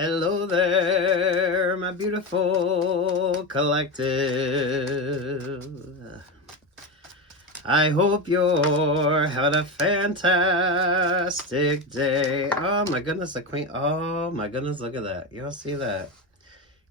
Hello there, my beautiful collective. I hope you're having a fantastic day. Oh my goodness, the queen. Oh my goodness, look at that. Y'all see that?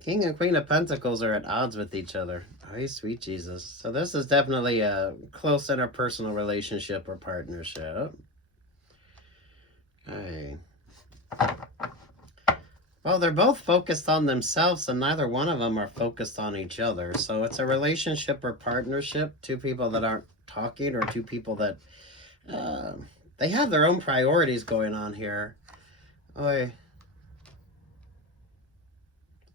King and Queen of Pentacles are at odds with each other. Oh, sweet Jesus. So this is definitely a close interpersonal relationship or partnership. Hey. Well, they're both focused on themselves, and neither one of them are focused on each other. So it's a relationship or partnership. Two people that aren't talking, or two people that they have their own priorities going on here. Oy.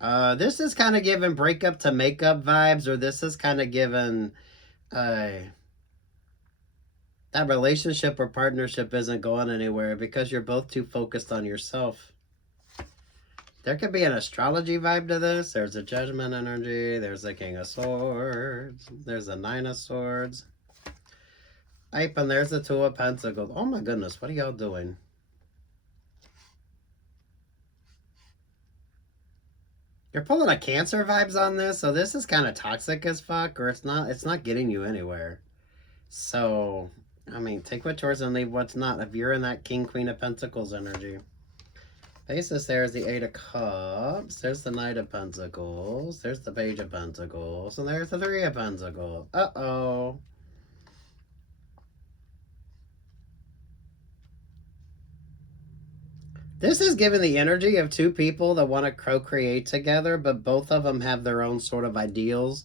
This is kind of giving breakup to makeup vibes, or this is kind of giving that relationship or partnership isn't going anywhere because you're both too focused on yourself. There could be an astrology vibe to this. There's a Judgment energy. There's the King of Swords. There's the Nine of Swords. Yep, and there's the Two of Pentacles. Oh my goodness, what are y'all doing? You're pulling a Cancer vibes on this, so this is kind of toxic as fuck, or it's not getting you anywhere. So, I mean, take what's yours and leave what's not. If you're in that King, Queen of Pentacles energy. Basis there is the Eight of Cups. There's the Knight of Pentacles. There's the Page of Pentacles. And there's the Three of Pentacles. Uh-oh. This is given the energy of two people that want to co-create together, but both of them have their own sort of ideals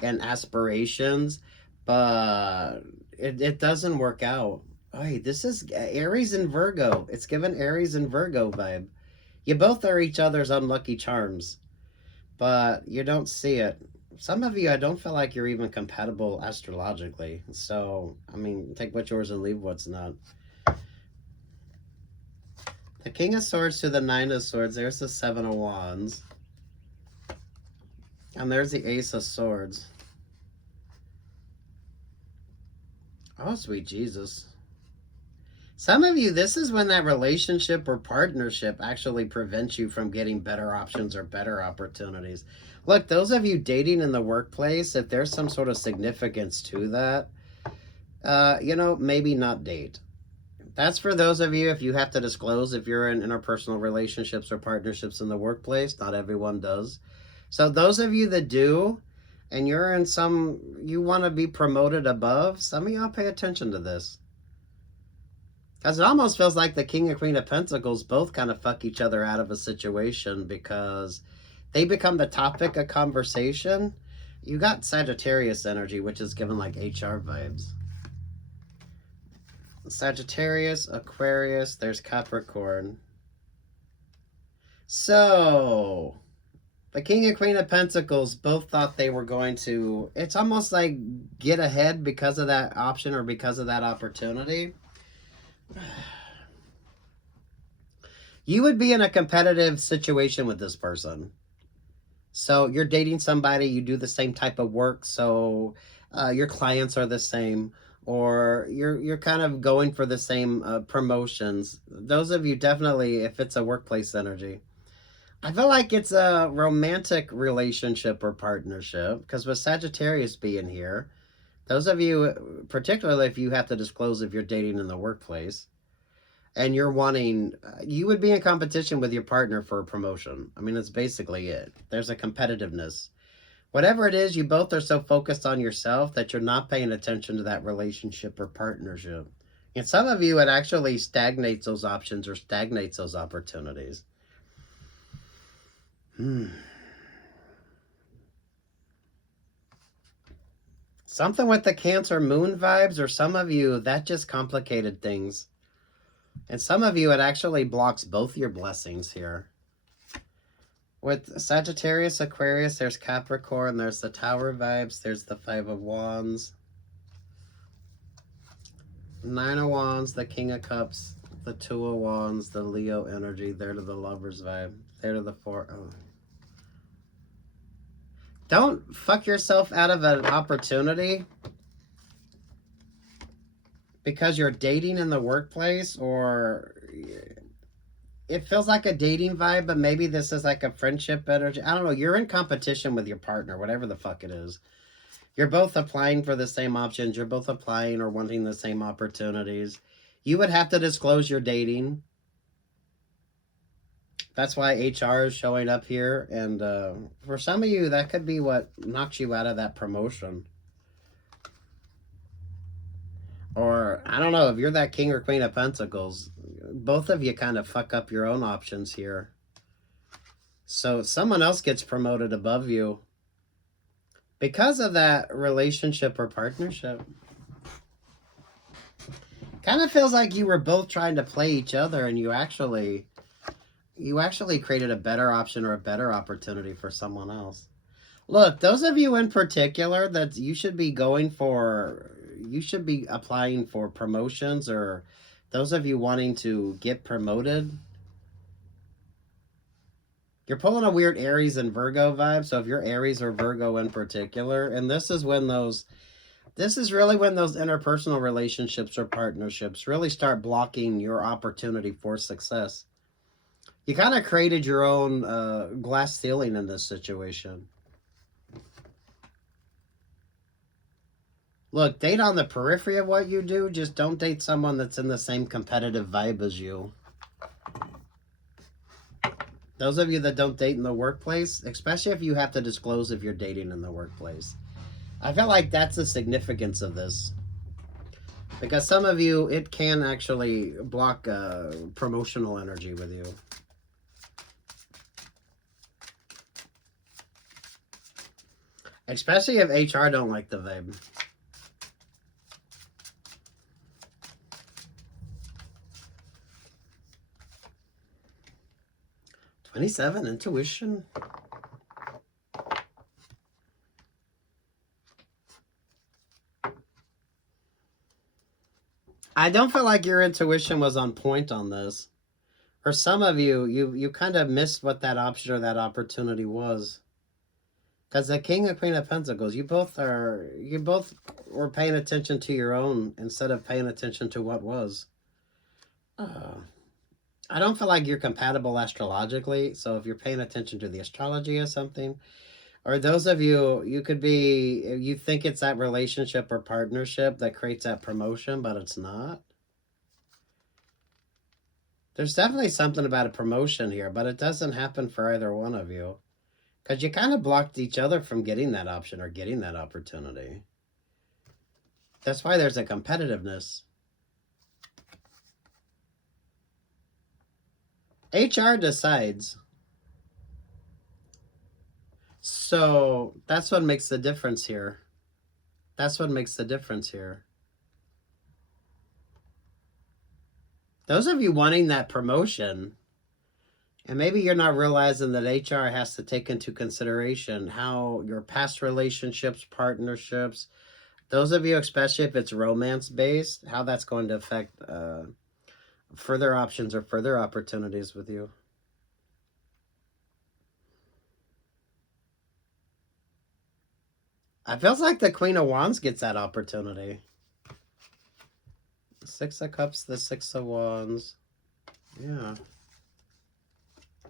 and aspirations. But it doesn't work out. Oh, this is Aries and Virgo. It's given Aries and Virgo vibe. You both are each other's unlucky charms, but you don't see it. Some of you, I don't feel like you're even compatible astrologically. So, I mean, take what's yours and leave what's not. The King of Swords to the Nine of Swords. There's the Seven of Wands. And there's the Ace of Swords. Oh, sweet Jesus. Some of you, this is when that relationship or partnership actually prevents you from getting better options or better opportunities. Look, those of you dating in the workplace, if there's some sort of significance to that, maybe not date. That's for those of you, if you have to disclose if you're in interpersonal relationships or partnerships in the workplace. Not everyone does. So those of you that do, and you're in you want to be promoted above, some of y'all pay attention to this. Because it almost feels like the King and Queen of Pentacles both kind of fuck each other out of a situation because they become the topic of conversation. You got Sagittarius energy, which is given like HR vibes. Sagittarius, Aquarius, there's Capricorn. So, the King and Queen of Pentacles both thought they were going to, it's almost like get ahead because of that option or because of that opportunity. You would be in a competitive situation with this person. So you're dating somebody, you do the same type of work, so your clients are the same, or you're kind of going for the same promotions. Those of you definitely, if it's a workplace energy. I feel like it's a romantic relationship or partnership, because with Sagittarius being here, those of you, particularly if you have to disclose if you're dating in the workplace, and you're wanting, you would be in competition with your partner for a promotion. I mean, that's basically it. There's a competitiveness. Whatever it is, you both are so focused on yourself that you're not paying attention to that relationship or partnership. And some of you, it actually stagnates those options or stagnates those opportunities. Something with the Cancer moon vibes, or some of you, that just complicated things. And some of you, it actually blocks both your blessings here. With Sagittarius, Aquarius, there's Capricorn, there's the Tower vibes, there's the Five of Wands, Nine of Wands, the King of Cups, the Two of Wands, the Leo energy, there to the Lovers vibe, there to the Four. Oh. Don't fuck yourself out of an opportunity because you're dating in the workplace, or it feels like a dating vibe, but maybe this is like a friendship energy. I don't know. You're in competition with your partner, whatever the fuck it is. You're both applying for the same options. You're both applying or wanting the same opportunities. You would have to disclose your dating. That's why HR is showing up here. And for some of you, that could be what knocks you out of that promotion. Or, I don't know, if you're that King or Queen of Pentacles, both of you kind of fuck up your own options here. So someone else gets promoted above you because of that relationship or partnership. Kind of feels like you were both trying to play each other, and you actually created a better option or a better opportunity for someone else. Look, those of you in particular that you should be applying for promotions, or those of you wanting to get promoted, you're pulling a weird Aries and Virgo vibe. So if you're Aries or Virgo in particular, and this is really when those interpersonal relationships or partnerships really start blocking your opportunity for success. You kind of created your own glass ceiling in this situation. Look, date on the periphery of what you do. Just don't date someone that's in the same competitive vibe as you. Those of you that don't date in the workplace, especially if you have to disclose if you're dating in the workplace, I feel like that's the significance of this. Because some of you, it can actually block promotional energy with you. Especially if HR don't like the vibe. $27, intuition. I don't feel like your intuition was on point on this. For some of you, you kind of missed what that option or that opportunity was. Because the King and Queen of Pentacles, you both were paying attention to your own instead of paying attention to what was. I don't feel like you're compatible astrologically. So if you're paying attention to the astrology or something, or those of you, you think it's that relationship or partnership that creates that promotion, but it's not. There's definitely something about a promotion here, but it doesn't happen for either one of you. Because you kind of blocked each other from getting that option or getting that opportunity. That's why there's a competitiveness. HR decides. So that's what makes the difference here. That's what makes the difference here. Those of you wanting that promotion, and maybe you're not realizing that HR has to take into consideration how your past relationships, partnerships, those of you, especially if it's romance-based, how that's going to affect further options or further opportunities with you. It feels like the Queen of Wands gets that opportunity. The Six of Cups, the Six of Wands. Yeah.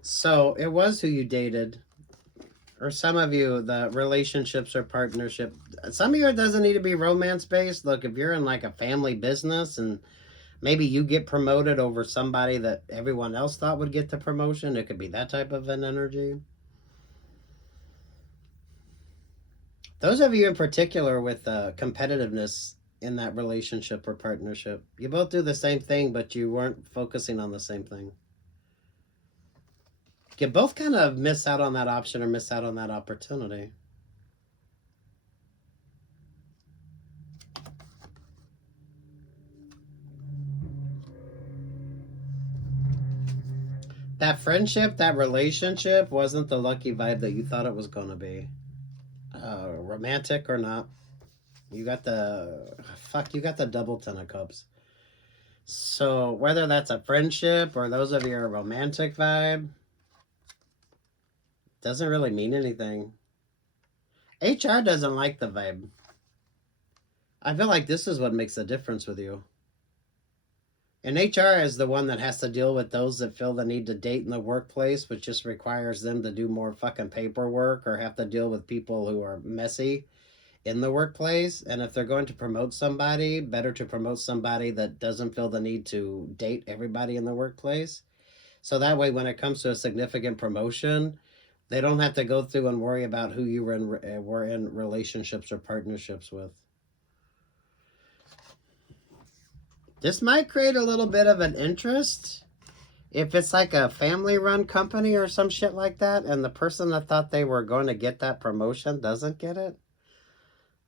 So it was who you dated. Or some of you, the relationships or partnership. Some of you, it doesn't need to be romance-based. Look, if you're in like a family business and maybe you get promoted over somebody that everyone else thought would get the promotion, it could be that type of an energy. Those of you in particular with competitiveness in that relationship or partnership, you both do the same thing, but you weren't focusing on the same thing. You both kind of miss out on that option or miss out on that opportunity. That friendship, that relationship wasn't the lucky vibe that you thought it was going to be. Romantic or not. You got the double Ten of Cups. So whether that's a friendship or those of your romantic vibe, doesn't really mean anything. HR doesn't like the vibe. I feel like this is what makes a difference with you. And HR is the one that has to deal with those that feel the need to date in the workplace, which just requires them to do more fucking paperwork or have to deal with people who are messy in the workplace. And if they're going to promote somebody, better to promote somebody that doesn't feel the need to date everybody in the workplace. So that way, when it comes to a significant promotion, they don't have to go through and worry about who you were in relationships or partnerships with. This might create a little bit of an interest if it's like a family run company or some shit like that, and the person that thought they were going to get that promotion doesn't get it.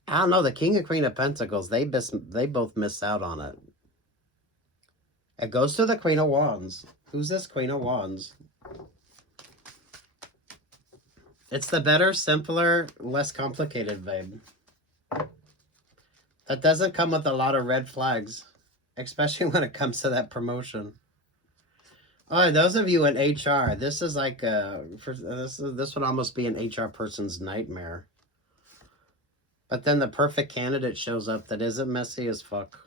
I don't know. The King and Queen of Pentacles, they both miss out on it. It goes to the Queen of Wands. Who's this Queen of Wands? It's the better, simpler, less complicated vibe. That doesn't come with a lot of red flags, especially when it comes to that promotion. Oh, those of you in HR, this is like this would almost be an HR person's nightmare. But then the perfect candidate shows up that isn't messy as fuck.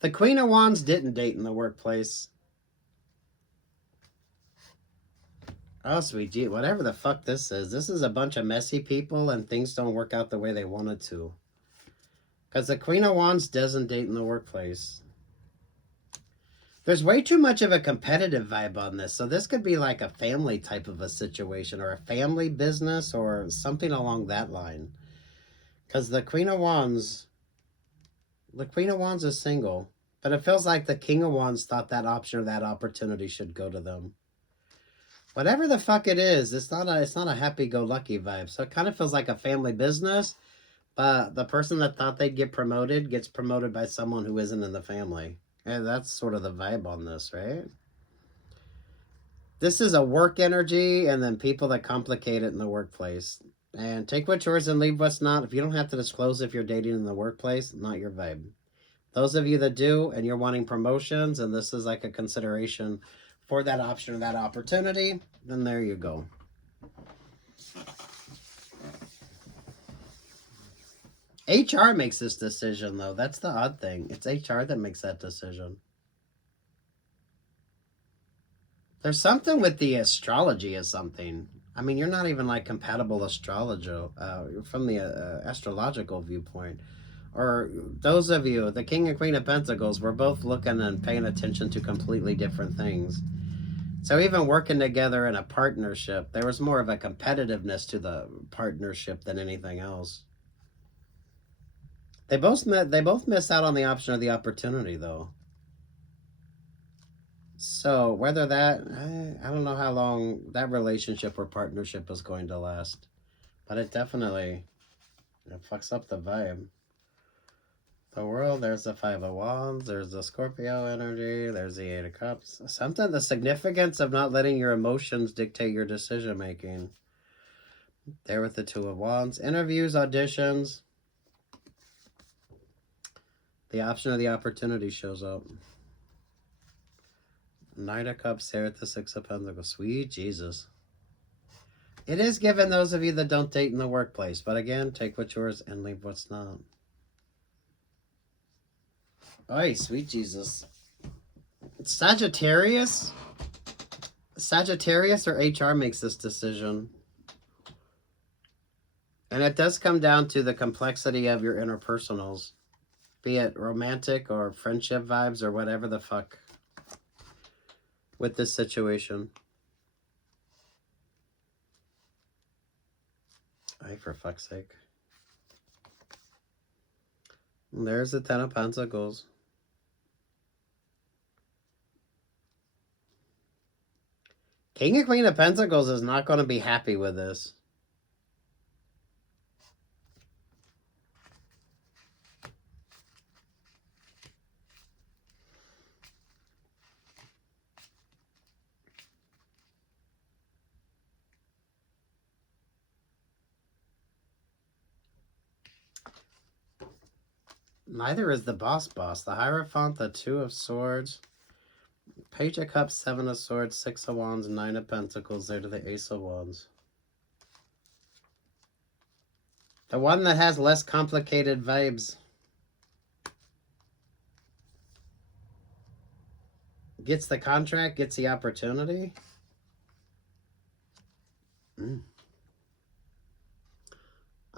The Queen of Wands didn't date in the workplace. Oh, sweet gee, whatever the fuck this is a bunch of messy people and things don't work out the way they wanted to. Because the Queen of Wands doesn't date in the workplace. There's way too much of a competitive vibe on this. So this could be like a family type of a situation or a family business or something along that line. Because the Queen of Wands is single. But it feels like the King of Wands thought that option or that opportunity should go to them. Whatever the fuck it is, it's not a happy-go-lucky vibe. So it kind of feels like a family business, but the person that thought they'd get promoted gets promoted by someone who isn't in the family. And that's sort of the vibe on this, right? This is a work energy and then people that complicate it in the workplace. And take what's yours and leave what's not. If you don't have to disclose if you're dating in the workplace, not your vibe. Those of you that do and you're wanting promotions and this is like a consideration for that option or that opportunity, then there you go. HR makes this decision, though. That's the odd thing. It's HR that makes that decision. There's something with the astrology or something. I mean, you're not even like compatible astrologer from the astrological viewpoint. Or those of you, the King and Queen of Pentacles, we're both looking and paying attention to completely different things. So even working together in a partnership, there was more of a competitiveness to the partnership than anything else. They both miss out on the option or the opportunity, though. So whether that, I don't know how long that relationship or partnership is going to last, but it definitely fucks up the vibe. The world, there's the Five of Wands, there's the Scorpio energy, there's the Eight of Cups. Something, the significance of not letting your emotions dictate your decision making. There with the Two of Wands. Interviews, auditions. The option or the opportunity shows up. Knight of Cups there at the Six of Pentacles. Sweet Jesus. It is given those of you that don't date in the workplace. But again, take what's yours and leave what's not. Oy, sweet Jesus. Sagittarius? Sagittarius or HR makes this decision. And it does come down to the complexity of your interpersonals. Be it romantic or friendship vibes or whatever the fuck with this situation. Ay, for fuck's sake. And there's the Ten of Pentacles. King and Queen of Pentacles is not going to be happy with this. Neither is the boss. The Hierophant, the Two of Swords. Page of Cups, Seven of Swords, Six of Wands, Nine of Pentacles, there to the Ace of Wands. The one that has less complicated vibes gets the contract, gets the opportunity.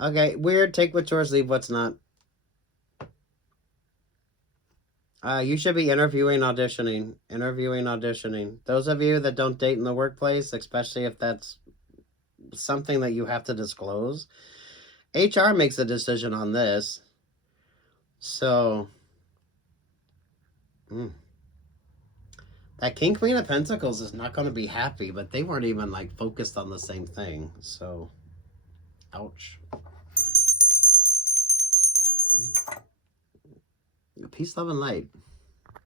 Okay, weird. Take what's yours, leave what's not. You should be interviewing, auditioning. Interviewing, auditioning. Those of you that don't date in the workplace, especially if that's something that you have to disclose, HR makes a decision on this. So, that King Queen of Pentacles is not going to be happy, but they weren't even like focused on the same thing. So, ouch. Peace, love, and light.